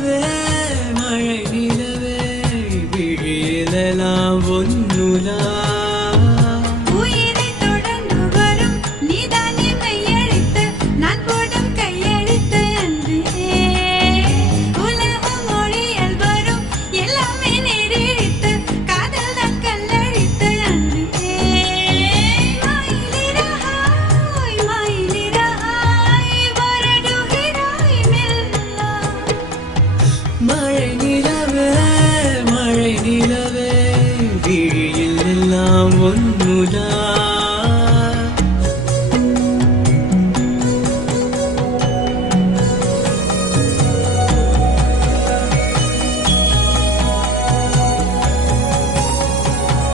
നിലവേ മഴ നിലവേ വിഴിയതെല്ലാം ഒന്നുലാ. மழை நிலவே மழை நிலவே விழியில் எல்லாம் ஒன்றுதான்